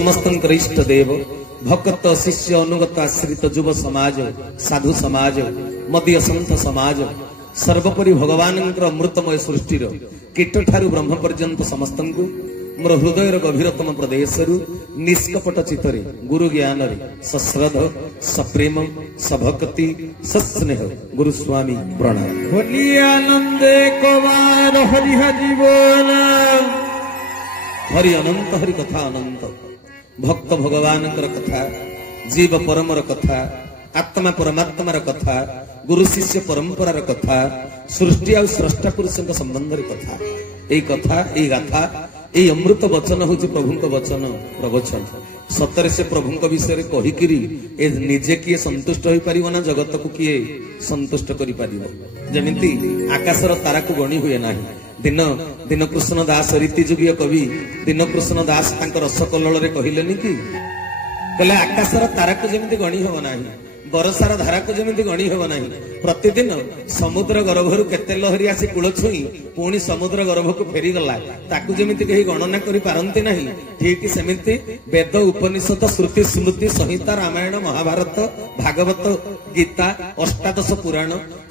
समस्तंकर इष्ट देव भक्त शिष्य अनुगत आश्रित युव समाज साधु समाज मदीय संत समाज सर्वोपरि भगवान अमृतमय सृष्टि कीट ठारू ब्रह्म पर्यंत समस्त मोर हृदय गभीरतम प्रदेश निष्कपट चित्तरे गुरु ज्ञान सश्रद्ध सप्रेम सभक्ति सस्नेह गुरु स्वामी प्रणाम। आनंदे कुमार हरि हरि बोल। हरि अनंत हरि कथा अनंत भक्त भगवान कथा जीव परमर कथा आत्मा परमात्मार कथा गुरु शिष्य परंपरार कथा सृष्टि आ स्रष्टा पुरुष संबंध कथा यही कथा यही गाथा यही अमृत वचन हूँ प्रभु वचन प्रवचन सतरे से प्रभु विषय कहीकि निजे किए संतुष्ट हो पार ना जगत को किए संतुष्ट कर जमी आकाशर तारा को गणी हुए ना दिन दिन कृष्ण दास रीति जुगीय कवि दिन कृष्ण दास रस कल्लोल कहलेनि कि कहले आकाशर तारा को जमी गणी हम ना बरसार धारा को जमी गणी हम ना प्रतिदिन समुद्र गर्भर केते लहरी आसी कूल छुई पुणी समुद्र गर्भ को फेरीगला ताकू जमी कहीं गणना करि पारंती नहीं ठीक सेमिति वेद उपनिषद श्रुति स्मृति संहिता रामायण महाभारत भागवत गीता अष्टादश पुराण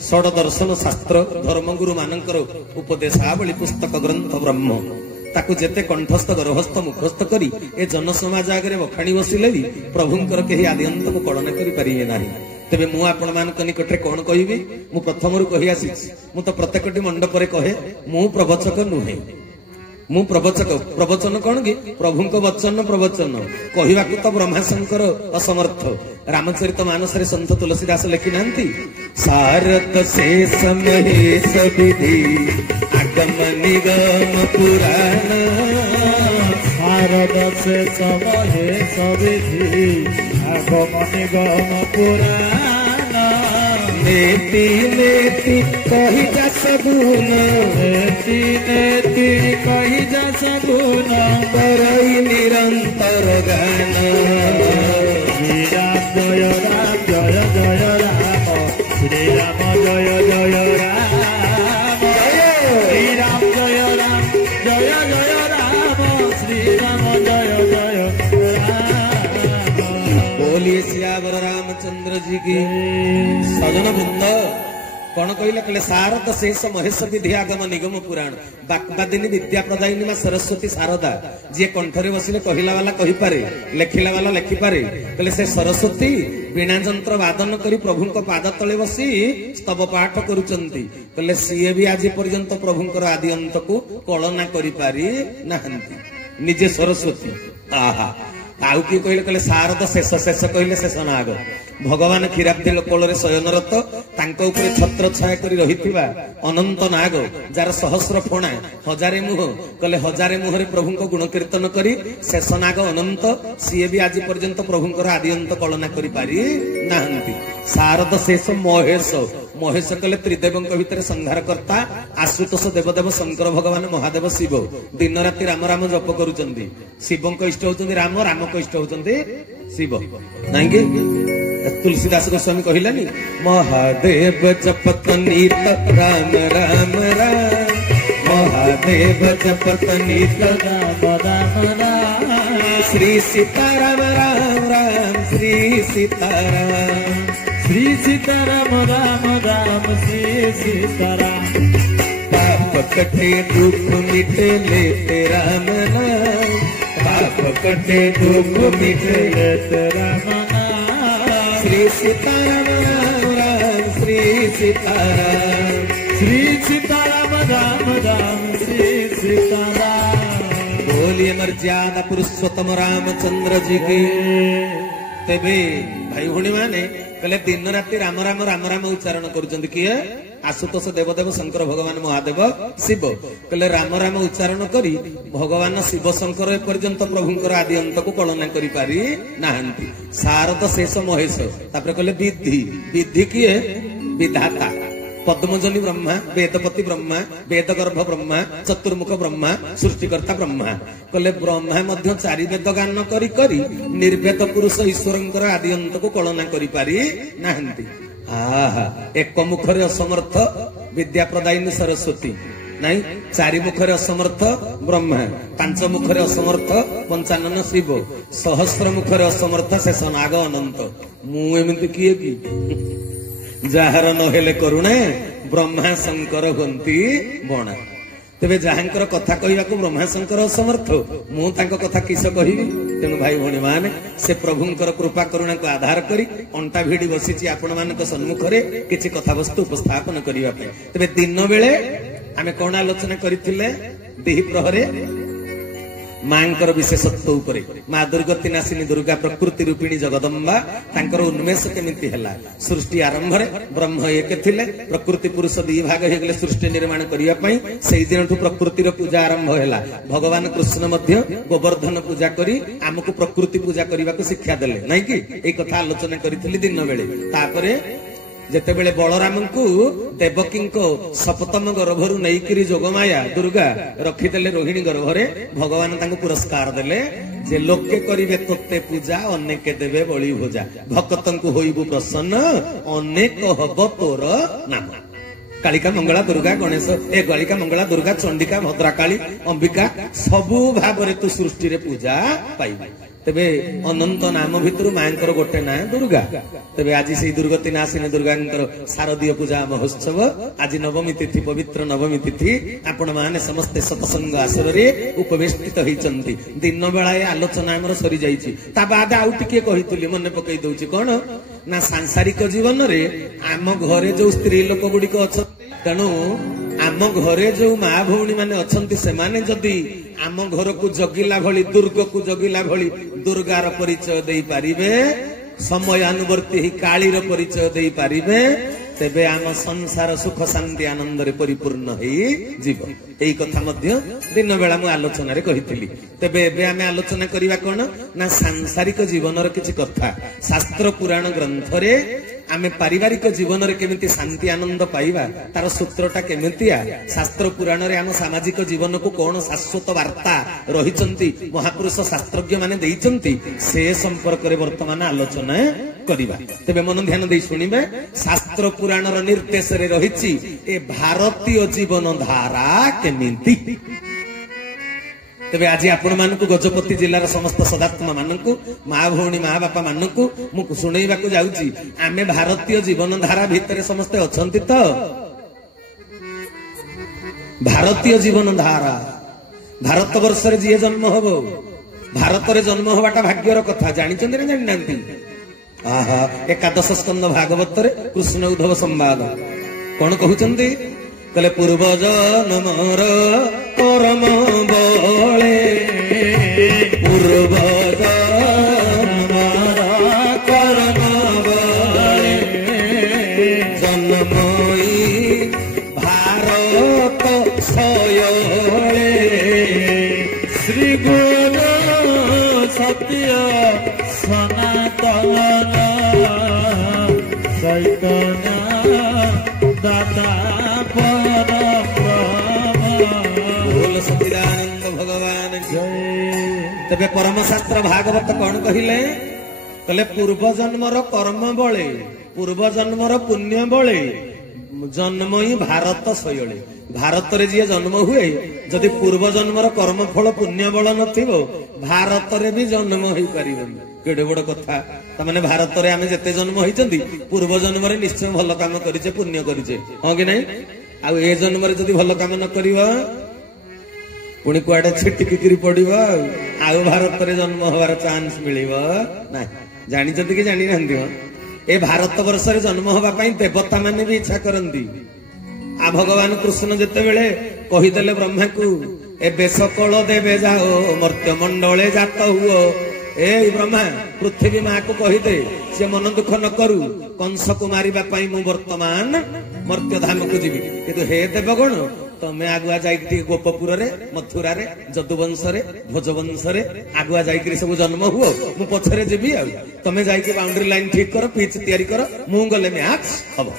षड दर्शन शास्त्र धर्मगुरु मानकर उपदेशावली पुस्तक ग्रंथ ब्रह्म ताकू जेते कंठस्थ गर्भस्थ मुखस्थ करी ए जनसमाज आगे बखाणी बसिले भी प्रभुंकर कहीं आद्यंत को कड़ना करें ना तेरे मु आपण मान निकट में कौन कहि मु प्रथम कही आसी मु तो प्रत्येक मंडप कहे मु प्रवचक नुहे मु प्रवचक प्रवचन कौन कि प्रभु वचन प्रवचन कहवाक तो ब्रह्माशंकर असमर्थ रामचरित मानस संत तुलसीदास लिखि ना सारद शेष महेश विधि आगम निगम पुराण शारद शेष महेश विधि आगम निगम पुराण नेति नेति कही जा सबून नेति नेति कही जा सबून करई निरंतर गान श्री राम जय राम जय जय राम श्री राम जय जय राम श्री राम जय राम जय जय राम श्री राम जय जय राम। बोलिए सियावर रामचंद्र जी की। सजन वृंद कौन कहले कहले सारद शेष महेश विधि आगम निगम पुराण बाकबादिनी विद्या प्रदायिनी मां सरस्वती शारदा जी कंठरे बसिले कहला वाला कहि पारे लेखिला वाला लेखि पारे कहले से सरस्वती वीणा यंत्र वादन करी प्रभुंक पाद तले बसी स्तव पाठ करूचंती कहले सीए भी आज पर्यंत प्रभुंकर आदि अंत को कलना करि पारी नाहंती निजे सरस्वती आहा आउ किए कहले कहले शारद शेष शेष कहले शेष नाग भगवान क्षीराब्दी कोल शयनरत तांको उपरे छत्र छाया करी रहिथिबा अनंत नाग जार सहस्र फणा हजारे मुह कहले हजारे मुहरे प्रभुंक गुण कीर्तन करी शेष नाग अनंत सीए भी आज पर्यंत प्रभुंकर आदि अंत कलना करि पारी नाहंती शारद शेष महेश महेश कहले त्रिदेवों भितर संहार करता आशुतोष देवदेव शंकर भगवान महादेव शिव दिन राति राम राम जप करुचंदी शिवों इष्ट होचंदी राम राम को इष्ट होचंदी शिव नहीं तुलसीदास गोस्वामी कहलानी महादेव जपत नीत राम राम राम महादेव जपत नीत राम राम राम श्री सीताराम राम राम श्री सीताराम श्री सीताराम राम राम श्री सीताराम पाप कटे दुख मिटे लेते राम नाम पाप कटे दुख मिटे लेते राम नाम श्री सीताराम राम राम श्री सीताराम श्री सीताराम राम राम श्री सीताराम। बोलिए मर्यादा पुरुषोत्तम रामचंद्र जी की। तेबे भाई भौणी माने कहले दिन राति राम राम राम राम उच्चारण करुचंदी किए आशुतोष देवदेव शंकर भगवान महादेव शिव कहले राम राम उच्चारण करी भगवान शिव शंकर एपर्यंत प्रभुंकर आदि अंत को कलना करि पारी नाहंती शारद शेष महेश तापर कहले विधि विधि किए विधाता पद्मजनी ब्रह्मा वेदपति ब्रह्मा वेदगर्भ ब्रह्मा चतुर्मुख ब्रह्मा सृष्टिकर्ता ब्रह्मा कहले ब्रह्मा मध्य चारि वेद गान करी करी निर्वेद पुरुष ईश्वरंकर आदि अंत को कलना करि पारी नाहंती आहा एक मुखरे असमर्थ विद्या प्रदायिनी सरस्वती ନାଇଁ ଚାରି ମୁଖରେ ଅସମର୍ଥ ବ୍ରହ୍ମା, ପାଞ୍ଚ ମୁଖରେ ଅସମର୍ଥ ପଞ୍ଚାନନ ଶିବ, ସହସ୍ର ମୁଖରେ ଅସମର୍ଥ ଶେଷ ନାଗ ଅନନ୍ତ। ମୁଁ ଏମିତି କିଏ କି? ଯାହାର ନହେଲେ କରୁଣା ବ୍ରହ୍ମା ଶଙ୍କର ହୁଅନ୍ତି ବଣା। ତେବେ ଯାହାଙ୍କର କଥା କହିବାକୁ ବ୍ରହ୍ମା ଶଙ୍କର ଅସମର୍ଥ, ମୁଁ ତାଙ୍କ କଥା କିସ କହିବି? ତେଣୁ ଭାଇ ଭଉଣୀ ମାନେ, ସେ ପ୍ରଭୁଙ୍କର କୃପା କରୁଣାକୁ ଆଧାର କରି ଅଣ୍ଟା ଭିଡି ବସିଛି ଆପଣ ମାନଙ୍କ ସମ୍ମୁଖରେ କିଛି କଥାବସ୍ତୁ ଉପସ୍ଥାପନ କରିବା ପାଇଁ। ତେବେ ଦିନ ବେଳେ ଆମେ କଣ ଆଲୋଚନା କରିଥିଲେ? ଦିହି ପ୍ରହରେ ମାଙ୍କର ବିଶେଷତ୍ୱ ଉପରେ। ମା ଦୁର୍ଗତି ନାସିନୀ ଦୁର୍ଗା ପ୍ରକୃତି ରୂପିଣୀ ଜଗଦମ୍ବା, ତାଙ୍କର ଉନ୍ମେଷ କେମିତି ହେଲା? ସୃଷ୍ଟି ଆରମ୍ଭରେ ବ୍ରହ୍ମ ଏକ ଥିଲେ, ପ୍ରକୃତି ପୁରୁଷ ଦି ଭାଗ ହେଇଗଲେ ସୃଷ୍ଟି ନିର୍ମାଣ କରିବା ପାଇଁ। ସେଇ ଦିନଠୁ ପ୍ରକୃତିର ପୂଜା ଆରମ୍ଭ ହେଲା। ଭଗବାନ କୃଷ୍ଣ ମଧ୍ୟ ଗୋବର୍ଦ୍ଧନ ପୂଜା କରି ଆମକୁ ପ୍ରକୃତି ପୂଜା କରିବାକୁ ଶିକ୍ଷା ଦେଲେ, ନାଇଁ କି? ଏଇ କଥା ଆଲୋଚନା କରିଥିଲି ଦିନ ବେଳେ। ତାପରେ ଯେତେବେଳେ ବଳରାମଙ୍କୁ ଦେବକୀଙ୍କ ସପ୍ତମ ଗର୍ଭରୁ ନେଇକିରି ଯୋଗମାୟା ଦୁର୍ଗା ରଖିଦେଲେ ରୋହିଣୀ ଗର୍ଭରେ, ଭଗବାନ ତାଙ୍କୁ ପୁରସ୍କାର ଦେଲେ ଯେ ଲୋକେ କରିବେ ତୋତେ ପୂଜା, ଅନେକ ଦେବେ ବଳି ଭୋଜା। ଭକ୍ତଙ୍କୁ ହୋଇବୁ ପ୍ରସନ୍ନ, ଅନେକ ହବ ତୋର ନାମ। କାଳିକା ମଙ୍ଗଳା ଦୁର୍ଗା ଗଣେଶ, କାଳିକା ମଙ୍ଗଳା ଦୁର୍ଗା ଚଣ୍ଡିକା ଭଦ୍ରାକାଳୀ ଅମ୍ବିକା ସବୁ ଭାବରେ ତୁ ସୃଷ୍ଟିରେ ପୂଜା ପାଇବୁ। ତେବେ ଅନନ୍ତ ନାମ ଭିତରୁ ମାଙ୍କର ଗୋଟେ ନାଁ ଦୁର୍ଗା। ତେବେ ଆଜି ସେଇ ଦୁର୍ଗତି ନାସିନୀ ଦୁର୍ଗାଙ୍କର ଶାରଦୀୟ ପୂଜା ମହୋତ୍ସବ। ଆଜି ନବମୀ ତିଥି, ପବିତ୍ର ନବମୀ ତିଥି। ଆପଣ ମାନେ ସମସ୍ତେ ସତ୍ସଙ୍ଗ ଆସରରେ ଉପବେଷ୍ଟିତ ହେଇଛନ୍ତି। ଦିନ ବେଳାଏ ଆଲୋଚନା ଆମର ସରିଯାଇଛି। ତା ବାଦ ଆଉ ଟିକେ କହିଥିଲି, ମନେ ପକେଇ ଦଉଛି। କଣ ନା, ସାଂସାରିକ ଜୀବନରେ ଆମ ଘରେ ଯୋଉ ସ୍ତ୍ରୀ ଲୋକ ଗୁଡିକ ଅଛନ୍ତି, ତେଣୁ ଆମ ଘରେ ଯୋଉ ମା ଭଉଣୀ ମାନେ ଅଛନ୍ତି, ସେମାନେ ଯଦି ଆମ ଘରକୁ ଜଗିଲା ଭଳି, ଦୁର୍ଗକୁ ଜଗିଲା ଭଳି ଦୁର୍ଗାର ପରିଚୟ ଦେଇପାରିବେ, ସମୟାନୁବର୍ତ୍ତୀ ହିଁ କାଳୀର ପରିଚୟ ଦେଇପାରିବେ, ତେବେ ଆମ ସଂସାର ସୁଖ ଶାନ୍ତି ଆନନ୍ଦରେ ପରିପୂର୍ଣ୍ଣ ହେଇଯିବ। ଏଇ କଥା ମଧ୍ୟ ଦିନ ବେଳା ମୁଁ ଆଲୋଚନାରେ କହିଥିଲି। ତେବେ ଏବେ ଆମେ ଆଲୋଚନା କରିବା କଣ ନା, ସାଂସାରିକ ଜୀବନର କିଛି କଥା। ଶାସ୍ତ୍ର ପୁରାଣ ଗ୍ରନ୍ଥରେ ଆମେ ପାରିବାରିକ ଜୀବନରେ କେମିତି ଶାନ୍ତି ଆନନ୍ଦ ପାଇବା, ତାର ସୂତ୍ରଟା କେମିତିଆ, ଶାସ୍ତ୍ର ପୁରାଣରେ ଆମ ସାମାଜିକ ଜୀବନକୁ କଣ ଶାଶ୍ୱତ ବାର୍ତ୍ତା ରହିଛନ୍ତି, ମହାପୁରୁଷ ଶାସ୍ତ୍ରଜ୍ଞ ମାନେ ଦେଇଛନ୍ତି, ସେ ସମ୍ପର୍କରେ ବର୍ତ୍ତମାନ ଆଲୋଚନା କରିବା। ତେବେ ମନ ଧ୍ୟାନ ଦେଇ ଶୁଣିବେ। ଶାସ୍ତ୍ର ପୁରାଣର ନିର୍ଦ୍ଦେଶରେ ରହିଛି ଏ ଭାରତୀୟ ଜୀବନ ଧାରା କେମିତି। ତେବେ ଆଜି ଆପଣ ମାନଙ୍କୁ, ଗଜପତି ଜିଲ୍ଲାର ସମସ୍ତ ସଦାତ୍ମା ମାନଙ୍କୁ, ମା ଭଉଣୀ ମା ବାପା ମାନଙ୍କୁ ମୁଁ ଶୁଣେଇବାକୁ ଯାଉଛି, ଆମେ ଭାରତୀୟ ଜୀବନ ଧାରା ଭିତରେ ସମସ୍ତେ ଅଛନ୍ତି ତ? ଭାରତୀୟ ଜୀବନ ଧାରା, ଭାରତ ବର୍ଷରେ ଯିଏ ଜନ୍ମ ହବ, ଭାରତରେ ଜନ୍ମ ହବାଟା ଭାଗ୍ୟର କଥା। ଜାଣିଛନ୍ତି ନା ଜାଣିନାହାନ୍ତି? ଆହା, ଏକାଦଶ ସ୍କନ୍ଦ ଭାଗବତରେ କୃଷ୍ଣ ଉଦ୍ଧବ ସମ୍ବାଦ କଣ କହୁଛନ୍ତି? କହିଲେ ପୂର୍ବ ଜନ୍ମର କରମ ବଳେ, ପୂର୍ବ ଜନ୍ମର କରମ ବଳେ, ଜନ୍ମଇ ଭାରତ ଶୟଳେ, ଶ୍ରୀ ଗୁରୁ ସତ୍ୟ ସନାତନ ଚୈତନ୍ୟ ଦାତା ସଚିଦାନନ୍ଦ ଭଗବାନ ଜୟ। ତେବେ ପରମଶାସ୍ତ୍ର ଭାଗବତ କଣ କହିଲେ? କହିଲେ ପୂର୍ବ ଜନ୍ମର କର୍ମ ବଳେ, ପୂର୍ବ ଜନ୍ମର ପୁଣ୍ୟ ବଳେ, ଜନ୍ମ ହିଁ ଭାରତ ଶୈଳେ। ଭାରତରେ ଯିଏ ଜନ୍ମ ହୁଏ, ଯଦି ପୂର୍ବ ଜନ୍ମର କର୍ମଫଳ ପୁଣ୍ୟ ବଳ ନଥିବ, ଭାରତରେ ବି ଜନ୍ମ ହେଇପାରିବନି। କେଡେ ବଡ କଥା। ତାମାନେ ଭାରତରେ ଆମେ ଯେତେ ଜନ୍ମ ହେଇଛନ୍ତି, ପୂର୍ବ ଜନ୍ମରେ ନିଶ୍ଚୟ ଭଲ କାମ କରିଛେ, ପୁଣ୍ୟ କରିଛେ, ହଁ କି ନାଇଁ? ଆଉ ଏ ଜନ୍ମରେ ଯଦି ଭଲ କାମ ନ କରିବ, ପୁଣି କୁଆଡେ ଛିଟିକିରି ପଡିବ, ଆଉ ଭାରତରେ ଜନ୍ମ ହବାର ଚାନ୍ସ ମିଳିବ ନା। ଜାଣିଛନ୍ତି କି ଜାଣିନାହାନ୍ତି? ଏ ଭାରତ ବର୍ଷରେ ଜନ୍ମ ହବା ପାଇଁ ଦେବତା ମାନେ ବି ଇଚ୍ଛା କରନ୍ତି। ଭଗବାନ କୃଷ୍ଣ ଯେତେବେଳେ କହିଦେଲେ ବ୍ରହ୍ମାକୁ, ଏବେ ସକଳ ଦେବେ ଯାଅ ମର୍ତ୍ୟ ମଣ୍ଡଳେ ଜାତ ହୁଅ, ଏଇ ବ୍ରହ୍ମା ପୃଥିବୀ ମାକୁ କହିଦେ ସେ ମନ ଦୁଃଖ ନ କରୁ, କଂସକୁ ମାରିବା ପାଇଁ ମୁଁ ବର୍ତ୍ତମାନ ମର୍ତ୍ୟ ଧାମକୁ ଯିବି। କିନ୍ତୁ ହେ ଦେବଗଣ, ତମେ ଆଗୁଆ ଯାଇକି ଟିକେ ଗୋପପୁରରେ, ମଥୁରାରେ, ଯଦୁବଂଶରେ, ଭୋଜବଂଶରେ ଆଗୁଆ ଯାଇକିରି ସବୁ ଜନ୍ମ ହୁଅ, ମୁଁ ପଛରେ ଯିବି। ଆଉ ତମେ ଯାଇକି ବାଉଣ୍ଡରୀ ଲାଇନ ଠିକ କର, ପିଚ୍ ତିଆରି କର, ମୁଁ ଗଲେ ମ୍ୟାଚ୍ ହବ।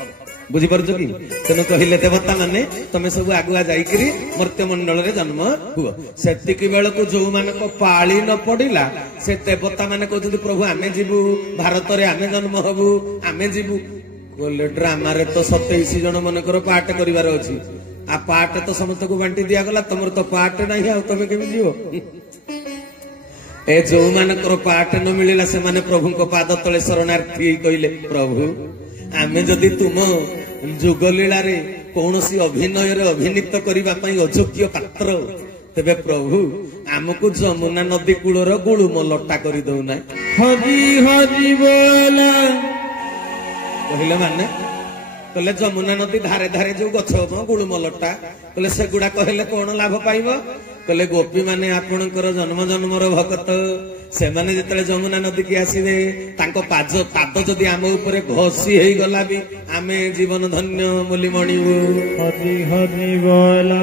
ବୁଝିପାରୁଛ କି? ତେଣୁ କହିଲେ ଦେବତା ମାନେ, ତମେ ସବୁ ଆଗୁଆ ଯାଇକିରି ମର୍ତ୍ୟ ମଣ୍ଡଳରେ ଜନ୍ମ ହୁଅ। ସେତିକି ବେଳକୁ ଯୋଉମାନଙ୍କ ପାଳି ନ ପଡିଲା, ସେ ଦେବତା ମାନେ କହୁଛନ୍ତି, ପ୍ରଭୁ ଆମେ ଯିବୁ, ଭାରତରେ ଆମେ ଜନ୍ମ ହବୁ, ଆମେ ଯିବୁ। କହିଲେ ଡ୍ରାମାରେ ତ 27 ଜଣ ମନେକର ପାଠ କରିବାର ଅଛି, आ पार्ट तो समस्त को बांटी दिया गला तुम तो पार्ट नहीं आ तुम केमी जीव ए जो मानकर पार्ट न मिलला से माने प्रभु को पाद तले शरणार्थी कहले प्रभु आमे जदि तुम जुगलीला रे कौनसी अभिनय रे अभिनीत करबा पई अयोग्य पात्र तेबे प्रभु आमको जमुना नदी कूलर गुळुम लट्टा करि दउ ना हरि हरि बोला कहले माने कहले जमुना नदी धारे धारे जो गछ गुळुम लट्टा कहले से गुडा कहले कोन लाभ पाइबो कहले गोपी माने आपणकर जन्म जन्मर भक्त से माने जतले जमुना नदी की आसीबे तांको पाद जदि आम ऊपर घसी हेई गला भी आमे जीवन धन्य मुली मणिबो हरि हरि बोला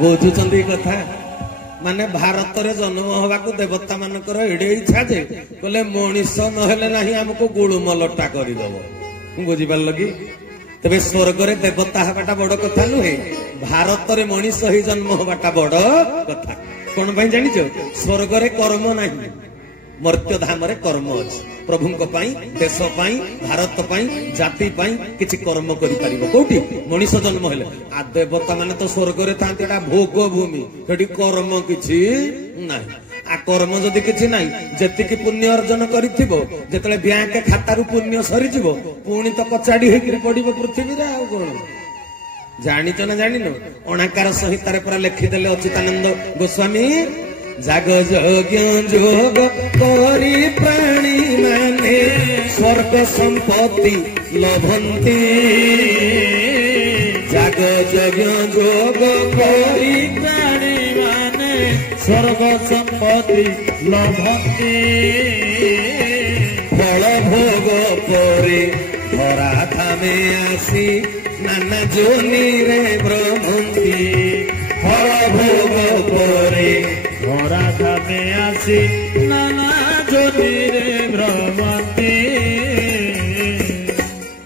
बुझुचंदी कथा माने भारत रे जन्म होबाकू देवता मानकर एडे इच्छा जे कहले मनीष नहेले नाही हमको गुळुम लट्टा करि दबो बुझि पाल कि तबे स्वर्ग रे देवता हबाटा बड़ कथा नुहे भारत रे मनीष ही जन्म हबाटा बड़ कथा कोन पई जानि छ स्वर्ग रे कर्म नाही मर्त्य धाम रे कर्म अछि प्रभु को पाई देश पाई भारत पाई जाति पाई किछि कर्म करि परिबो कोठी मनीष जन्म हेले आ देवता माने तो स्वर्ग रे तांतेडा भोग भूमि सेठी कर्म किछि नाही आ कर्म जदि किछि नाही जति कि पुण्य अर्जन करिथिबो जेतले बैंक खाता रु पुण्य सरी जिवो पुणी तो कचाडी हेकि पडिबो पृथ्वी रे आ कोन जानिच ना जानिनो अणाकार संहिता रे पर लिखि देले अच्युतानंद गोस्वामी जाग यज्ञ जोग करी प्राणी माने स्वर्ग संपत्ति लभन्ति जाग यज्ञ जोग करी प्राणी माने स्वर्ग संपत्ति लभन्ति फल भोग परे धरा धामे आसी नाना जोनी रे भ्रमन्ति फल भोग परे धरा धामे आसी नाना जोनी रे भ्रमन्ति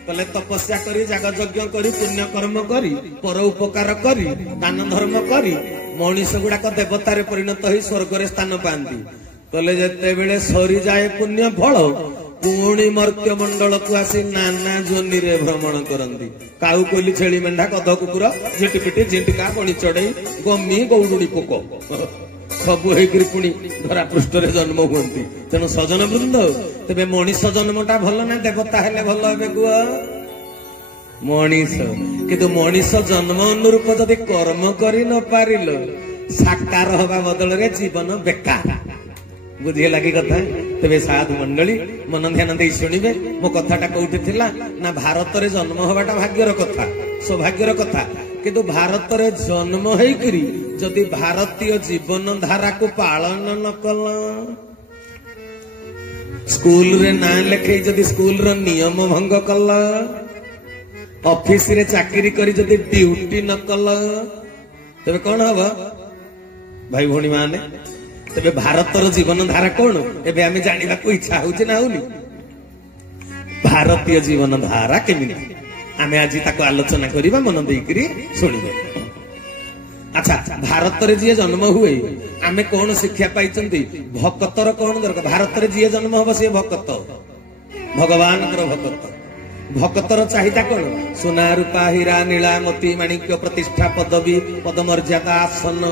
कले तपस्या करी जाग यज्ञ करी पुण्य कर्म करी पर उपकार करी दान धर्म करी मनीष गुड़ाक देवतारे परिणत होई स्वर्ग रे स्थान पाती कले जेते बेले सरी जाए पुण्य फल पुणी मर्त्य मंडल को आसी नाना जोनी रे भ्रमण करती काऊ कोली छेली मेंढा कध कुकुर झिटिपिटी झिंटिका बणी चढ़ई गमी गौडुणी पोक सबु हेकरी पुणी धरा पृष्ठ रे जन्म हुअंती तेणु सजन वृंद तेबे मनीष जन्मटा भल ना देवता हेले भल हेबे गुआ मनीष किंतु मनीष जन्म अनुरूप जदि कर्म करि न पारिल साकार हवा बदल रे जीवन बेकार बुझे लगी कथा तेबे साधु मंडली मन ध्यान दे शुणिबे मो कथाटा कोउठी थिला ना भारत रे जन्म हवाटा भाग्यर कथा सौभाग्यर कथा किंतु भारत रे जन्म हेई करी जदि भारतीय जीवन धारा को पालन न कल स्कूल रे ना लेखे जदि स्कूल रो नियम भंग कल ऑफिस रे चाकरी करी जदि ड्यूटी न कल तबे कोन हबो भाई भोणी माने तबे भारत रो जीवन धारा कोन एबे आमे जानिबा को इच्छा होउछि ना होउनी भारतीय जीवन धारा केमिति आमे आज ताको आलोचना करिबा मन देइकरी सुनिबे अच्छा भारत रे जे जन्म हुए आमे कोन शिक्षा पाइचंती भक्तर कोन दरकार भारत रे जे जन्म होबो से भक्त भगवान कर भक्त भक्तर चाहिदा कोन सोना रूपा हीरा नीला मोती माणिक्य प्रतिष्ठा पदवी पदमर्यादा आसन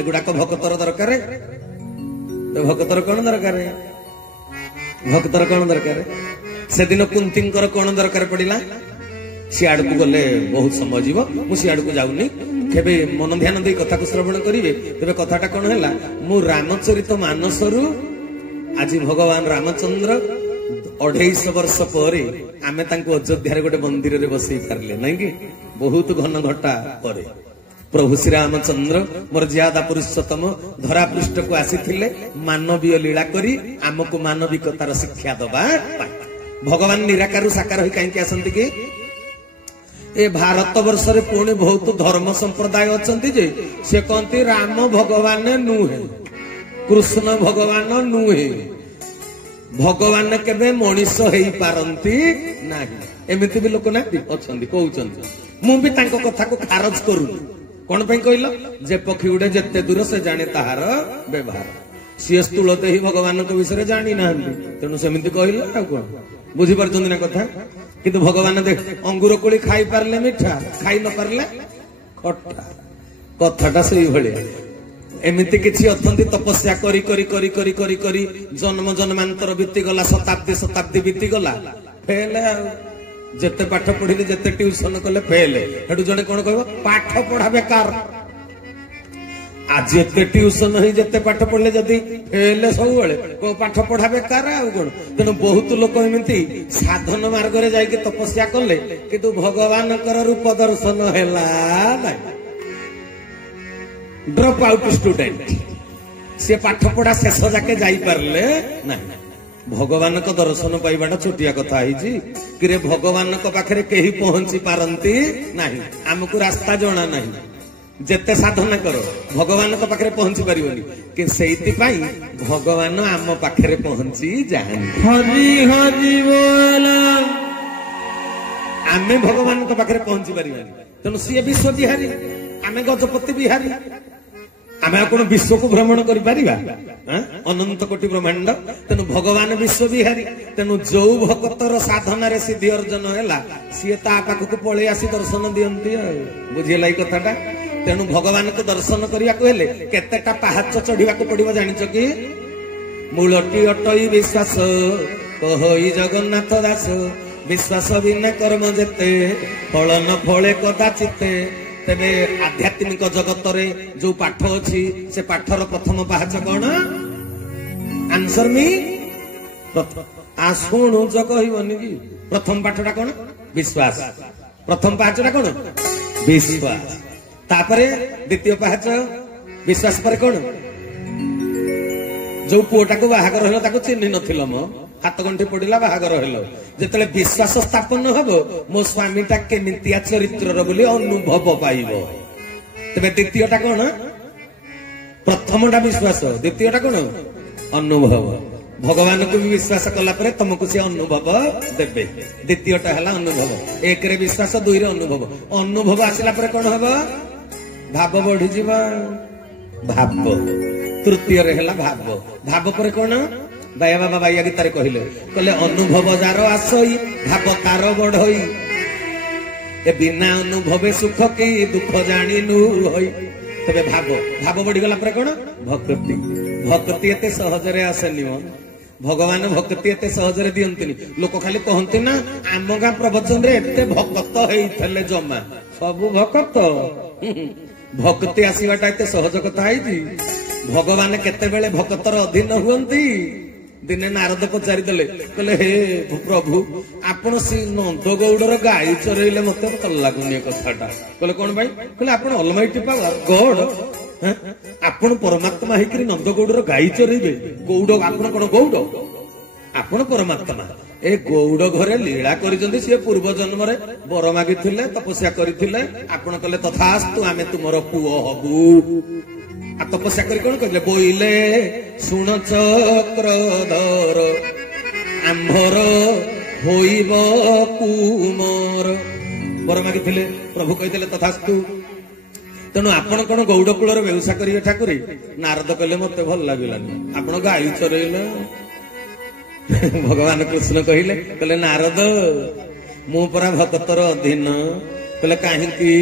एगुडा को भक्तर दरकार तो भक्तर कोन दरकार भक्तर कोन दरकार से दिन कुंतींकर कोन दरकार पड़िला सियाड़ को गले बहुत समय जीव मु सियाड़ को जाउनी केबे मन ध्यान दे कथा को श्रवण करिवे तबे कथाटा कोन हैला मु रामचरित मानस रु आज भगवान रामचंद्र 250 वर्ष परे आमे तांको अयोध्या रे गोटे मंदिर रे बसई पारले नै कि बहुत घन घटा परे प्रभु श्री रामचंद्र मर्यादा पुरुषोत्तम धरा पृष्ठ को आसीथिले मानवीय लीला करी आमको मानविकतार शिक्षा दबा भगवान निराकार साकार होई काई आसंती कि ए भारत वर्ष रे पुणी बहुत धर्म संप्रदाय अछंती जे से कहंती राम भगवान नुहे कृष्ण भगवान नुहे भगवान केबे मनीष हेई पारंती नाही एमिति भी लोक नाती अछंती कहउचंती मु भी तांको कथा को खारज करूनी कोन पई कहलो जे पक्षी उडे जत्ते दूर से जाने ताहार व्यवहार सी स्थूलते ही भगवान को विषय जानी नाहंती तेनु सेमिति कहलो आ कोन बुझी परचंदी ना कथा किंतु भगवान देख अंगूर कोली खाई पारले मिठा खाई न पारले ଖଟା କଥାଟା ସେଇଭଳିଆ। ଏମିତି କିଛି ଅଛନ୍ତି ତପସ୍ୟା କରି କରି କରି କରି କରି କରି ଜନ୍ମ ଜନ୍ମାନ୍ତର ବିତିଗଲା, ଶତାବ୍ଦୀ ଶତାବ୍ଦୀ ବିତିଗଲା, ଫେଲ ଆଉ। ଯେତେ ପାଠ ପଢିଲେ ଯେତେ ଟ୍ୟୁସନ କଲେ ଫେଲ। ସେଠୁ ଜଣେ କଣ କହିବ, ପାଠ ପଢା ବେକାର। ଆଜି ଏତେ ଟ୍ୟୁସନ ହେଇ ଯେତେ ପାଠ ପଢିଲେ ଯଦି ଫେଲ ସବୁବେଳେ, ପାଠ ପଢା ବେକାର ଆଉ କଣ। ତେଣୁ ବହୁତ ଲୋକ ଏମିତି ସାଧନ ମାର୍ଗରେ ଯାଇକି ତପସ୍ୟା କଲେ, କିନ୍ତୁ ଭଗବାନଙ୍କର ରୂପ ଦର୍ଶନ ହେଲା ନାହିଁ। ଡ୍ରପ୍ ଆଉଟ୍ ଷ୍ଟୁଡେଣ୍ଟ, ସେ ପାଠ ପଢା ଶେଷ ଯାକେ ଯାଇପାରିଲେ ନାହିଁ। ଭଗବାନଙ୍କ ଦର୍ଶନ ପାଇବାଟା ଛୋଟିଆ କଥା ହେଇଛି କିରେ? ଭଗବାନଙ୍କ ପାଖରେ କେହି ପହଞ୍ଚି ପାରନ୍ତି ନାହିଁ। ଆମକୁ ରାସ୍ତା ଜଣା ନାହିଁ, ଯେତେ ସାଧନା କର ଭଗବାନଙ୍କ ପାଖରେ ପହଞ୍ଚି ପାରିବନି। କିନ୍ତୁ ସେଇଥିପାଇଁ ଭଗବାନ ଆମ ପାଖରେ ପହଞ୍ଚି ଯାଆନ୍ତି। ହରି ହରି ବୋଲ। ଆମେ ଭଗବାନଙ୍କ ପାଖରେ ପହଞ୍ଚି ପାରିବାନି। ତେଣୁ ସିଏ ବିଶ୍ୱ ବିହାରୀ, ଆମେ ଗଜପତି ବିହାରୀ। ଆମେ ଆଉ କଣ ବିଶ୍ୱକୁ ଭ୍ରମଣ କରିପାରିବା? ଅନନ୍ତ କୋଟି ବ୍ରହ୍ମାଣ୍ଡ। ତେଣୁ ଭଗବାନ ବିଶ୍ୱ ବିହାରୀ। ତେଣୁ ଯୋଉ ଭକ୍ତର ସାଧନାରେ ସିଦ୍ଧି ଅର୍ଜନ ହେଲା, ସିଏ ତା ପାଖକୁ ପଳେଇ ଆସି ଦର୍ଶନ ଦିଅନ୍ତି ଆଉ। ବୁଝିହେଲା ଏଇ କଥାଟା? ତେଣୁ ଭଗବାନଙ୍କୁ ଦର୍ଶନ କରିବାକୁ ହେଲେ କେତେଟା ପାହାଚ ଚଢିବାକୁ ପଡିବ ଜାଣିଛ କି? ମୂଳଟି ଅଟଇ ବିଶ୍ୱାସ, କହଇ ଜଗନ୍ନାଥ ଦାସ। ବିଶ୍ୱାସ ବିନା କର୍ମ ଯେତେ, ଫଳ ନ ଫଳେ କଦାଚିତେ। ତେବେ ଆଧ୍ୟାତ୍ମିକ ଜଗତରେ ଯୋଉ ପାଠ ଅଛି, ସେ ପାଠର ପ୍ରଥମ ପାହାଚ କଣ? ଆନ୍ସର ମି। ଶୁଣୁଛ କହିବନି କି? ପ୍ରଥମ ପାଠଟା କଣ? ବିଶ୍ୱାସ। ପ୍ରଥମ ପାହାଚଟା କଣ? ବିଶ୍ୱାସ। ତାପରେ ଦ୍ୱିତୀୟ ପାହାଚ ବିଶ୍ୱାସ ପରେ କଣ? ଯୋଉ ପୁଅଟାକୁ ବାହାଘର ହେଲ ତାକୁ ଚିହ୍ନି ନଥିଲ ମ, ହାତ ଗଣ୍ଠି ପଡିଲା ବାହାଘର ହେଲ। ଯେତେବେଳେ ବିଶ୍ୱାସ ସ୍ଥାପନ ହବ, ମୋ ସ୍ୱାମୀଟା କେମିତିଆ ଚରିତ୍ରର ବୋଲି ଅନୁଭବ ପାଇବ। ତେବେ ଦ୍ୱିତୀୟଟା କଣ? ପ୍ରଥମଟା ବିଶ୍ୱାସ, ଦ୍ୱିତୀୟଟା କଣ? ଅନୁଭବ। ଭଗବାନଙ୍କୁ ବି ବିଶ୍ୱାସ କଲା ପରେ ତମକୁ ସେ ଅନୁଭବ ଦେବେ। ଦ୍ୱିତୀୟଟା ହେଲା ଅନୁଭବ। ଏକରେ ବିଶ୍ୱାସ, ଦୁଇରେ ଅନୁଭବ। ଅନୁଭବ ଆସିଲା ପରେ କଣ ହବ? ଭାବ ବଢିଯିବ। ଭାବ। ତୃତୀୟରେ ହେଲା ଭାବ। ଭାବ ପରେ କଣ? ବାୟା ବାବା ବାୟା ଗୀତାରେ କହିଲେ ଅନୁଭବ ଯାର ଆସଇ, ଭାବ ତାର ବଢଇ। ଏ ବିନା ଅନୁଭବେ ସୁଖ କି, ଦୁଃଖ ଜାଣିନୁ ହଇ। ତେବେ ଭାବ। ଭାବ ବଢିଗଲା ପରେ କଣ? ଭକ୍ତି। ଭକ୍ତି ଏତେ ସହଜରେ ଆସେନି ମ। ଭଗବାନ ଭକ୍ତି ଏତେ ସହଜରେ ଦିଅନ୍ତିନି। ଲୋକ ଖାଲି କହନ୍ତି ନା, ଆମ ଗାଁ ପ୍ରବଚନରେ ଏତେ ଭକ୍ତ ହେଇଥିଲେ ଜମା। ସବୁ ଭକ୍ତ। ଭକ୍ତି ଆସିବାଟା ଏତେ ସହଜ କଥା ହେଇଛି? ଭଗବାନ କେତେବେଳେ ଭକ୍ତର ଅଧୀନ ହୁଅନ୍ତି? ଦିନେ ନାରଦ ପଚାରିଦେଲେ, କହିଲେ ହେ ପ୍ରଭୁ, ଆପଣ ସେ ନନ୍ଦଗୌଡର ଗାଈ ଚରେଇଲେ ମତେ ଭଲ ଲାଗୁନି ଏ କଥାଟା। କହିଲେ କଣ ପାଇଁ? କହିଲେ ଆପଣ ଅଲମାଇଟି ପାୱାର ଗଡ, ଆପଣ ପରମାତ୍ମା ହେଇକରି ନନ୍ଦଗୌଡର ଗାଈ ଚରେଇବେ? ଗୌଡ ଆପଣ କଣ ଗୌଡ? ଆପଣ ପରମାତ୍ମା। ଏ ଗୌଡ ଘରେ ଲୀଳା କରିଛନ୍ତି, ସିଏ ପୂର୍ବ ଜନ୍ମରେ ବର ମାଗିଥିଲେ, ତପସ୍ୟା କରିଥିଲେ। ଆପଣ କହିଲେ ତଥାସ୍ତୁ, ଆମେ ତୁମର ପୁଅ ହବୁ। ଆଉ ତପସ୍ୟା କରି କଣ କହିଲେ? ବୋଇଲେ ଶୁଣ ଚକ୍ରଧର, ଆମ୍ଭର ହୋଇବ କୁମର। ବର ମାଗିଥିଲେ, ପ୍ରଭୁ କହିଥିଲେ ତଥାସ୍ତୁ। ତେଣୁ ଆପଣ କଣ ଗୌଡ କୂଳର ବ୍ୟବସାୟ କରିବେ ଠାକୁରେ? ନାରଦ କହିଲେ ମତେ ଭଲ ଲାଗିଲାନି, ଆପଣ ଗାଈ ଚରେଇଲେ। ଭଗବାନ କୃଷ୍ଣ କହିଲେ, କହିଲେ ନାରଦ, ମୁଁ ପରା ଭକ୍ତର ଅଧୀନ। କହିଲେ କାହିଁକି?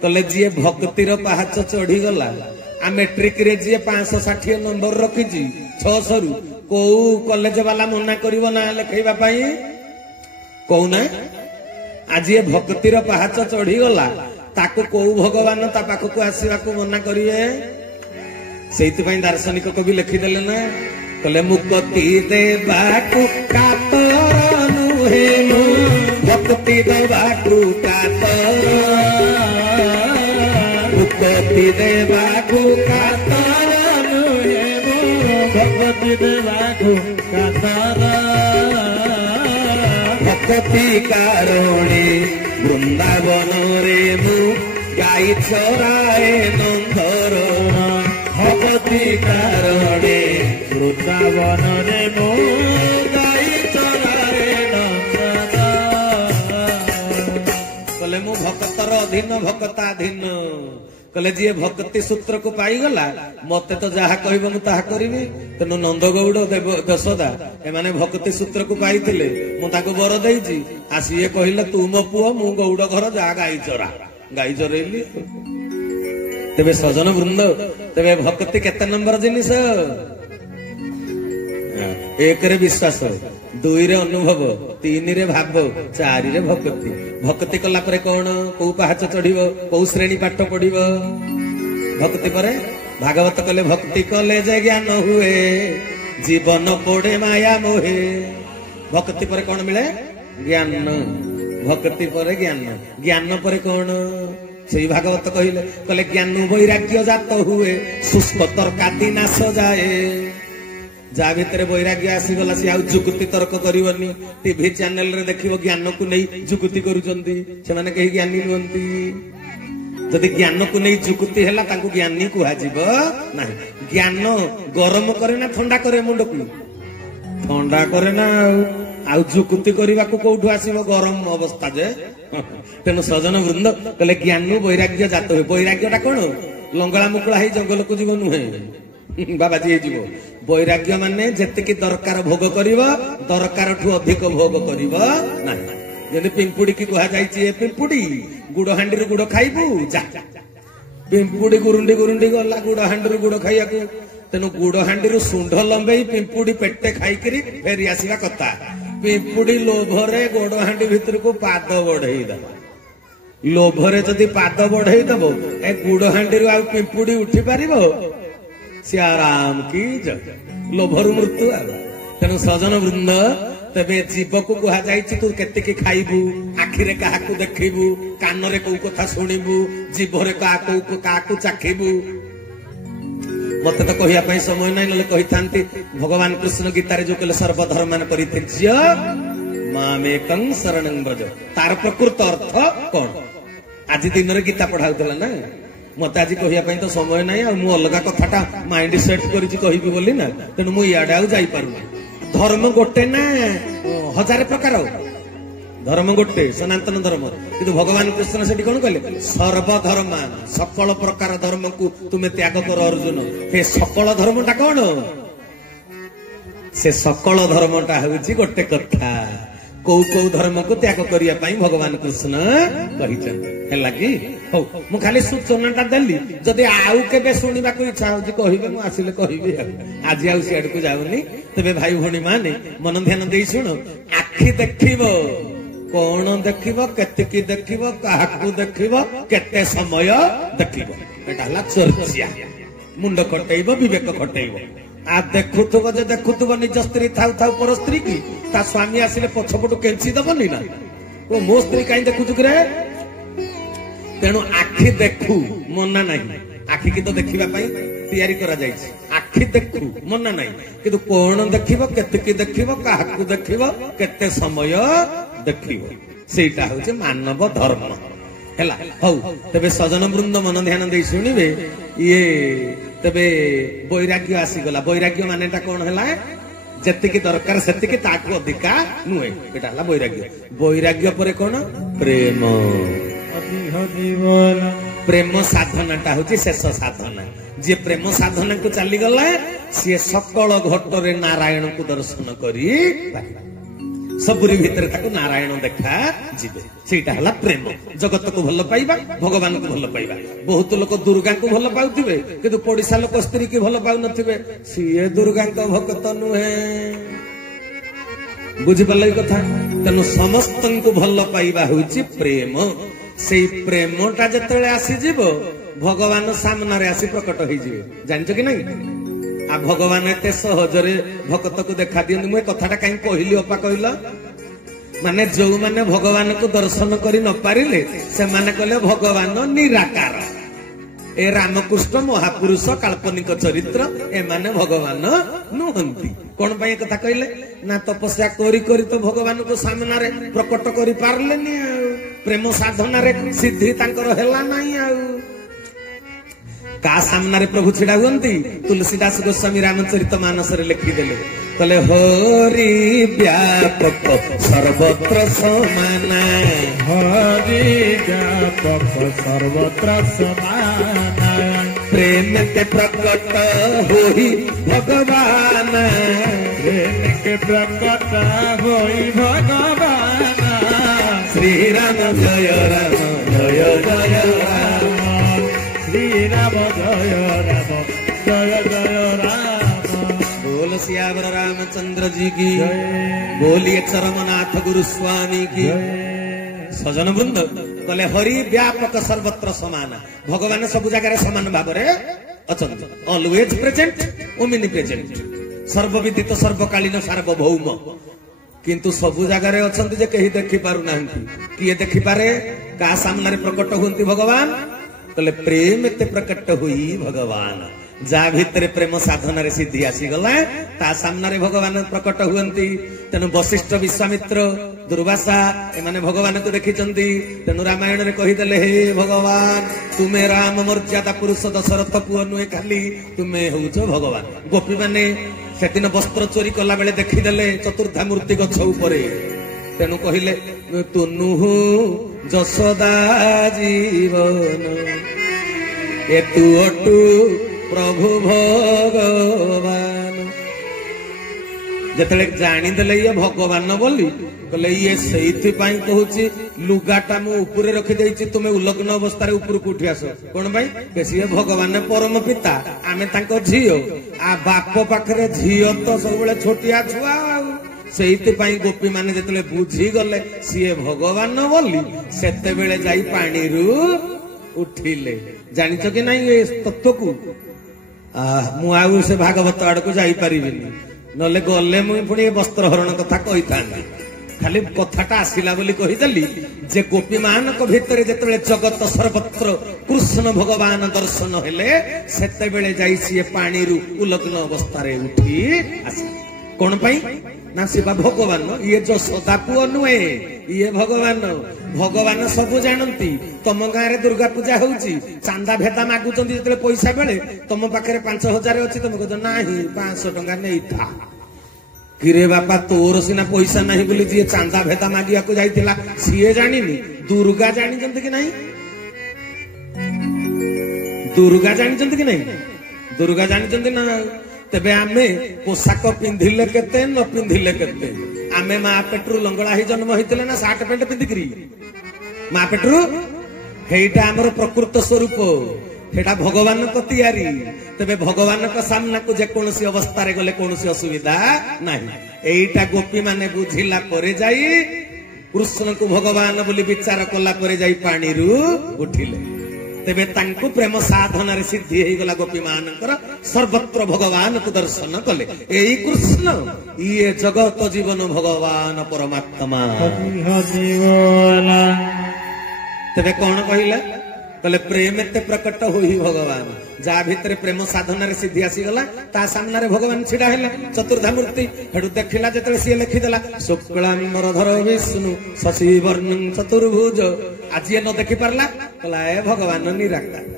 କହିଲେ ଯିଏ ଭକ୍ତିର ପାହାଚ ଚଢିଗଲା, ଆ ମେଟ୍ରିକରେ ଯିଏ 560 ନମ୍ବର ରଖିଛି 600ରୁ, କୋଉ କଲେଜ ବାଲା ମନା କରିବ ନା ଲେଖେଇବା ପାଇଁ? କହୁନା? ଆଜି ଏ ଭକ୍ତିର ପାହାଚ ଚଢିଗଲା, ତାକୁ କୋଉ ଭଗବାନ ତା ପାଖକୁ ଆସିବାକୁ ମନା କରିବେ? ସେଇଥିପାଇଁ ଦାର୍ଶନିକ କବି ଲେଖିଦେଲେ ନା, କହିଲେ ମୁକ୍ତି ଦେବାକୁ କାତର ନୁହେଁ ମୁଁ, ଭକ୍ତି ଦେବାକୁ କାତର। ମୁକ୍ତି ଦେବାକୁ କାତର ନୁହେଁ ମୁଁ, ଭକ୍ତି ଦେବାକୁ କାତର। ଭକ୍ତି କାରଣେ ବୃନ୍ଦାବନରେ ମୁଁ ଗାଈ ଚରାଏ ନନ୍ଦର। ଭକ୍ତି କାରଣେ ବୃନ୍ଦାବନରେ ମୁଁ ଗାଈ ଚରାଏ ନନ୍ଦନ। କହିଲେ ମୁଁ ଭକ୍ତର ଅଧୀନ, ଭକ୍ତାଧୀନ। କହିଲେ ଯିଏ ଭକ୍ତି ସୂତ୍ରକୁ ପାଇଗଲା, ମତେ ତ ଯାହା କହିବ ମୁଁ ତାହା କରିବି। ତେଣୁ ନନ୍ଦଗୌଡ, ଯଶୋଦା ଏମାନେ ଭକ୍ତି ସୂତ୍ରକୁ ପାଇଥିଲେ, ମୁଁ ତାଙ୍କୁ ବର ଦେଇଛି। ଆଉ ସିଏ କହିଲେ ତୁ ମୋ ପୁଅ, ମୁଁ ଗୌଡ ଘର, ଯା ଗାଈ ଚରା। ଗାଈ ଚରେଇଲି। ତେବେ ସଜନ ବୃନ୍ଦ, ତେବେ ଭକ୍ତି କେତେ ନମ୍ବର ଜିନିଷ? ଏକରେ ବିଶ୍ୱାସ, ଦୁଇରେ ଅନୁଭବ, ତିନିରେ ଭାବ, ଚାରିରେ ଭକ୍ତି। ଭକ୍ତି କଲା ପରେ କଣ? କୋଉ ପାହାଚ ଚଢିବ? କୋଉ ଶ୍ରେଣୀ ପାଠ ପଢିବ? ଭକ୍ତି ପରେ ଭାଗବତ କଲେ ଭକ୍ତି କଲେ ଯେ ଜ୍ଞାନ ହୁଏ, ଜୀବନ ପୋଡେ ମାୟା ମୋହେ। ଭକ୍ତି ପରେ କଣ ମିଳେ? ଜ୍ଞାନ। ଭକ୍ତି ପରେ ଜ୍ଞାନ, ଜ୍ଞାନ ପରେ କଣ? ସେଇ ଭାଗବତ କହିଲେ, କହିଲେ ଜ୍ଞାନ ବୈରାଗ୍ୟ ଜାତ ହୁଏ, ଶୁଷ୍କ ତର୍କାଦି ନାଶ ଯାଏ। ଯାହା ଭିତରେ ବୈରାଗ୍ୟ ଆସିଗଲା ସେ ଆଉ ଯୁକ୍ତି ତର୍କ କରିବନି। ଟିଭି ଚ୍ୟାନେଲ ରେ ଦେଖିବ ଜ୍ଞାନକୁ ନେଇ ଯୁକ୍ତି କରୁଛନ୍ତି, ସେମାନେ କେହି ଜ୍ଞାନୀ ନୁହନ୍ତି। ଯଦି ଜ୍ଞାନକୁ ନେଇ ଯୁକ୍ତି ହେଲା ତାଙ୍କୁ ଜ୍ଞାନୀ କୁହାଯିବ ନାହିଁ। ଜ୍ଞାନ ଗରମ କରେ ନା ଥଣ୍ଡା କରେ? ମୁଣ୍ଡକୁ ଥଣ୍ଡା କରେ ନା। ଆଉ ଯୁକ୍ତି କରିବାକୁ କୋଉଠୁ ଆସିବ? ଗରମ ଅବସ୍ଥା ଯେ। ତେଣୁ ସଜନ ବୃନ୍ଦ କହିଲେ ଜ୍ଞାନ ବୈରାଗ୍ୟ ଜାତ ହୁଏ। ବୈରାଗ୍ୟ ଟା କଣ? ଲଙ୍ଗଳା ମୁକୁଳା ହେଇ ଜଙ୍ଗଲକୁ ଯିବ ନୁହେଁ, ବାବାଜୀ ହେଇଯିବ। ବୈରାଗ୍ୟ ମାନେ ଯେତିକି ଦରକାର ଭୋଗ କରିବ, ଦରକାରଠୁ ଅଧିକ ଭୋଗ କରିବ ନାହିଁ। ଯେମିତି ପିମ୍ପୁଡି କି କୁହାଯାଇଛି, ଏ ପିମ୍ପୁଡି ଗୁଡ ହାଣ୍ଡିରୁ ଗୁଡ ଖାଇବୁ ଯା। ପିମ୍ପୁଡି ଗୁରୁଣ୍ଡି ଗୁରୁଣ୍ଡି ଗଲା ଗୁଡ ହାଣ୍ଡିରୁ ଗୁଡ ଖାଇବାକୁ। ତେଣୁ ଗୁଡ ହାଣ୍ଡିରୁ ଶୁଣ୍ଢ ଲମ୍ବେଇ ପିମ୍ପୁଡି ପେଟେ ଖାଇକିରି ଫେରି ଆସିବା କଥା। ପିମ୍ପୁଡି ଲୋଭରେ ଗୋଡ ହାଣ୍ଡି ଭିତରକୁ ପାଦ ବଢେଇ ଦବ। ଲୋଭରେ ଯଦି ପାଦ ବଢେଇ ଦବ, ଏ ଗୁଡ ହାଣ୍ଡିରୁ ଆଉ ପିମ୍ପୁଡି ଉଠି ପାରିବ? ସେ ଆରାମ କି ଲୋଭରୁ ମୃତ୍ୟୁ ଆଉ। ତେଣୁ ସଜନ ବୃନ୍ଦ, ତେବେ ଜୀବକୁ କୁହାଯାଇଛି ତୁ କେତିକି ଖାଇବୁ, ଆଖିରେ କାହାକୁ ଦେଖିବୁ, କାନରେ କୋଉ କଥା ଶୁଣିବୁ, ଜିଭରେ କାହାକୁ ଚାଖିବୁ। ମତେ ତ କହିବା ପାଇଁ ସମୟ ନାହିଁ, ନହେଲେ କହିଥାନ୍ତି। ଭଗବାନ କୃଷ୍ଣ ଗୀତାରେ ଯୋଉ କହିଲେ ସର୍ବଧର୍ମାନ ପରିତ୍ୟଜ୍ୟ ମାମେକଂ ଶରଣଂ ବ୍ରଜ, ତାର ପ୍ରକୃତ ଅର୍ଥ କଣ? ଆଜି ଦିନରେ ଗୀତା ପଢାଉଥିଲା ନା। ମତେ ଆଜି କହିବା ପାଇଁ ତ ସମୟ ନାହିଁ, ଆଉ ମୁଁ ଅଲଗା କଥାଟା ମାଇଣ୍ଡ ସେଟ୍ କରିଛି କହିବି ବୋଲି ନା। ତେଣୁ ମୁଁ ଇଆଡେ ଆଉ ଯାଇପାରୁନି। ଧର୍ମ ଗୋଟେ ନା ହଜାରେ ପ୍ରକାର? ଧର୍ମ ଗୋଟେ, ସନାତନ ଧର୍ମ। କିନ୍ତୁ ଭଗବାନ କୃଷ୍ଣ ସେଠି କଣ କହିଲେ? ସର୍ବଧର୍ମାନ, ସକଳ ପ୍ରକାର ଧର୍ମକୁ ତୁମେ ତ୍ୟାଗ କର ଅର୍ଜୁନ। ସେ ସକଳ ଧର୍ମଟା କଣ? ସେ ସକଳ ଧର୍ମଟା ହଉଛି ଗୋଟେ କଥା। କୋଉ କୋଉ ଧର୍ମକୁ ତ୍ୟାଗ କରିବା ପାଇଁ ଭଗବାନ କୃଷ୍ଣ କହିଛନ୍ତି, ହେଲା କି? ହଉ, ମୁଁ ଖାଲି ସୂଚନାଟା ଦେଲି। ଯଦି ଆଉ କେବେ ଶୁଣିବାକୁ ଇଚ୍ଛା ହଉଛି କହିବେ, ମୁଁ ଆସିଲେ କହିବି। ଆଜି ଆଉ ସିଆଡକୁ ଯାଉନି। ତେବେ ଭାଇ ଭଉଣୀ ମାନେ ମନ ଧ୍ୟାନ ଦେଇ ଶୁଣ। ଆଖି ଦେଖିବ, କଣ ଦେଖିବ, କେତିକି ଦେଖିବ, କାହାକୁ ଦେଖିବ, କେତେ ସମୟ ଦେଖିବ, ଏଟା ହେଲା ଚର୍ଚ୍ଚା। ମୁଣ୍ଡ ଖଟେଇବ, ବିବେକ ଖଟେଇବ। ଆ ଦେଖୁଥିବ ଯେ ଦେଖୁଥିବ, ନିଜ ସ୍ତ୍ରୀ ଥାଉ ଥାଉ ପର ସ୍ତ୍ରୀ କି ତା ସ୍ୱାମୀ ଆସିଲେ ପଛପଟୁ କେଞ୍ଚି ଦବନି ନା? ମୋ ସ୍ତ୍ରୀ କାହିଁ ଦେଖୁଛୁ କି ରେ? ତେଣୁ ଆଖି ଦେଖୁ, ମନା ନାହିଁ। ଆଖିକି ତ ଦେଖିବା ପାଇଁ ତିଆରି କରାଯାଇଛି। ଆଖି ଦେଖୁ, ମନା ନାହିଁ। କିନ୍ତୁ କଣ ଦେଖିବ, କେତିକି ଦେଖିବ, କାହାକୁ ଦେଖିବ, କେତେ ସମୟ ଦେଖିବ, ସେଇଟା ହଉଛି ମାନବ ଧର୍ମ। ହେଲା। ହଉ, ତେବେ ସଜନ ବୃନ୍ଦ ମନ ଧ୍ୟାନ ଦେଇ ଶୁଣିବେ। ତେବେ ବୈରାଗ୍ୟ ଆସିଗଲା। ବୈରାଗ୍ୟ ମାନେଟା କଣ ହେଲା? ଯେତିକି ଦରକାର ସେତିକି, ତାକୁ ଅଧିକା ନୁହେଁ, ଏଟା ହେଲା ବୈରାଗ୍ୟ। ବୈରାଗ୍ୟ ପରେ କଣ? ପ୍ରେମ। ପ୍ରେମ ସାଧନାଟା ହଉଛି ଶେଷ ସାଧନା। ଯିଏ ପ୍ରେମ ସାଧନାକୁ ଚାଲିଗଲା, ସିଏ ସକଳ ଘଟରେ ନାରାୟଣକୁ ଦର୍ଶନ କରି ପାରିବ। ସବୁରି ଭିତରେ ତାକୁ ନାରାୟଣ ଦେଖା ଯିବେ। ସେଇଟା ହେଲା ପ୍ରେମ। ଜଗତକୁ ଭଲ ପାଇବା, ଭଗବାନଙ୍କୁ ଭଲ ପାଇବା। ବହୁତ ଲୋକ ଦୁର୍ଗାଙ୍କୁ ଭଲ ପାଉଥିବେ, କିନ୍ତୁ ପଡିଶା ଲୋକ ସ୍ତ୍ରୀ କି ଭଲ ପାଉନଥିବେ, ସିଏ ଦୁର୍ଗାଙ୍କ ଭକ୍ତ ନୁହେଁ। ବୁଝିପାରିଲ ଏଇ କଥା? ତେଣୁ ସମସ୍ତଙ୍କୁ ଭଲ ପାଇବା ହଉଛି ପ୍ରେମ। ସେଇ ପ୍ରେମଟା ଯେତେବେଳେ ଆସିଯିବ, ଭଗବାନ ସାମ୍ନାରେ ଆସି ପ୍ରକଟ ହେଇଯିବେ। ଜାଣିଛ କି ନାଇଁ? ଆଉ ଭଗବାନ ଏତେ ସହଜରେ ଭକ୍ତକୁ ଦେଖା ଦିଅନ୍ତି। ମୁଁ ଏ କଥାଟା କାହିଁ କହିଲି ଅପା କହିଲ? ମାନେ ଯୋଉମାନେ ଭଗବାନଙ୍କୁ ଦର୍ଶନ କରି ନ ପାରିଲେ, ସେମାନେ କହିଲେ ଭଗବାନ ନିରାକାର। ଏ ରାମକୃଷ୍ଣ ମହାପୁରୁଷ, କାଳ୍ପନିକ ଚରିତ୍ର, ଏମାନେ ଭଗବାନ ନୁହନ୍ତି। କଣ ପାଇଁ କଥା କହିଲେ? ନା ତପସ୍ୟା କରି କରି ତ ଭଗବାନଙ୍କୁ ସାମ୍ନାରେ ପ୍ରକଟ କରି ପାରିଲେନି। ଆଉ ପ୍ରେମ ସାଧନାରେ ସିଦ୍ଧି ତାଙ୍କର ହେଲା ନାହିଁ। ଆଉ କା ସାମ୍ନାରେ ପ୍ରଭୁ ଛିଡା ହୁଅନ୍ତି? ତୁଳସୀଦାସ ଗୋସ୍ୱାମୀ ରାମଚରିତ ମାନସରେ ଲେଖିଦେଲେ, କହିଲେ ହରି ବ୍ୟାପକ ସର୍ବତ୍ର ସମାନ, ହରି ବ୍ୟାପକ ସର୍ବତ୍ର ସମାନ, ପ୍ରେମତେ ପ୍ରକଟ ହୋଇ ଭଗବାନ, ପ୍ରେମକେ ପ୍ରକଟ ହୋଇ ଭଗବାନ, ଶ୍ରୀରାମ ଜୟ ରାମ ଜୟ जय जय राम श्री राम जय राम जय जय राम बोल सियावर रामचंद्र जी की जय बोलिए चरमनाथ गुरु स्वामी की सजन वृंद कहले हरि व्यापक सर्वत्र समान भगवान सब जगह समान भाव अचंत ऑलवेज प्रेजेंट ओमिनि प्रेजेंट सर्वविदित सर्वकालीन सार्वभौम किंतु सबु जगह अचंत जे कहीं देखि पारु नाहंती किए देखि पारे का सामने प्रकट होंती भगवान कहले प्रेम एते प्रकट हुई भगवान जा भितर प्रेम साधन सिद्धि आसीगला ता सामने भगवान प्रकट हुअंती तेणु वशिष्ठ विश्वामित्र दुर्वासा एमाने भगवान को देखिचंती तेणु रामायण रे कहिदेले हे भगवान तुमे राम मर्यादा पुरुष दशरथ पुओ नुहे खाली तुमे होउछ भगवान गोपी माने सेदिन वस्त्र चोरी कला बेले देखिदेले चतुर्धा मूर्ति गछ उपरे तेणु कहिले तुनुहु जसोदा जीवन एतु अटु प्रभु भगवान जेतले जानिदेले ये भगवान बोली कहले ये सेइथि पई कहूची लुगाटा मु ऊपर रखि देछि तुमे उलग्न अवस्था रे ऊपर उठी आसो कोन भाई केसी भगवान परम पिता आमे तांको झियो आ बाप पाखरे झियो तो सब बेले छोटिया छुआ सेइथि पई गोपी माने जेतले बुझी गले सिए भगवान बोली सेते बेले जाई पानी रु उठिले जानिछ कि नहीं ये तत्व को मु आउ से भागवत आड़ को जाई परिबिनी नले गले मु पुणी वस्त्र हरण कथा कहि थांती खाली कथाटा आसिला बोली कहि दली जे गोपी मान को भीतर जेतबेले जगत सर्वत्र कृष्ण भगवान दर्शन हेले सेते बेले जाई सिए पानी रु उलग्न अवस्था रे उठी आसी कोन पई ना शिवा भगवान ये जो सदा पुओ नुए ये भगवान सबु जानती तम गाँव रे दुर्गा पूजा होउची चांदा भेदा मागुचंती जेतले पैसा बेले तम पाखरे 5000 अछि तम कहत नाही 500 टंका नै था किरे बापा तोर सिना पैसा नाही बोली जे चांदा भेदा मागिया को जाईतिला सिए जानिनी दुर्गा जानि जंती कि नाही दुर्गा जानि जंती कि नाही दुर्गा जानि जंती ना तेबे आमे पोशाक पिंधिले केते न पिंधिले केते आमे मा पेट्रू लंगड़ा ही जन्म होइतले ना सार्ट पैंट पिंधिकरी मा पेट्रू हेइटा हमर प्रकृत स्वरूप हेटा भगवान को तैयारी तेबे भगवान को सामना को जे कोनसी अवस्था रे गले कोनसी असुविधा नाही एइटा गोपी माने बुझिला परे जाई कृष्ण को भगवान बोली विचार कला परे जाई पानी रु उठिले तेबे तांको प्रेम साधन रे सिद्धि हे गला गोपी मानकर सर्वत्र भगवान को दर्शन कले एई कृष्ण ये जगत जीवन भगवान परमात्मा तेबे कौन कहिला कहले प्रेम एते प्रकट होई भगवान जा भितर प्रेम साधन रे सिद्धि आसी गला ता सामने रे भगवान छिडा हेले चतुर्धा मूर्ति हेडु देखिला जेतले सिए लिखि देला शुक्लांबरधर विष्णु शशि वर्णं चतुर्भुज आज ये न देखि परला कहला ए भगवान निराकार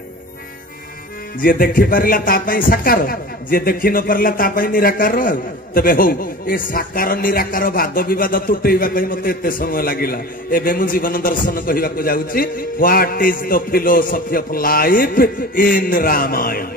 जे देखि परला ता पई साकार जे देखि न परला ता पई निराकार तबे हो ए साकार निराकार वाद विवाद तुटेइबा पई मते एते समय लागिला एबे मु जीवन दर्शन कहिबा को जाउची what is the philosophy of life in Ramayan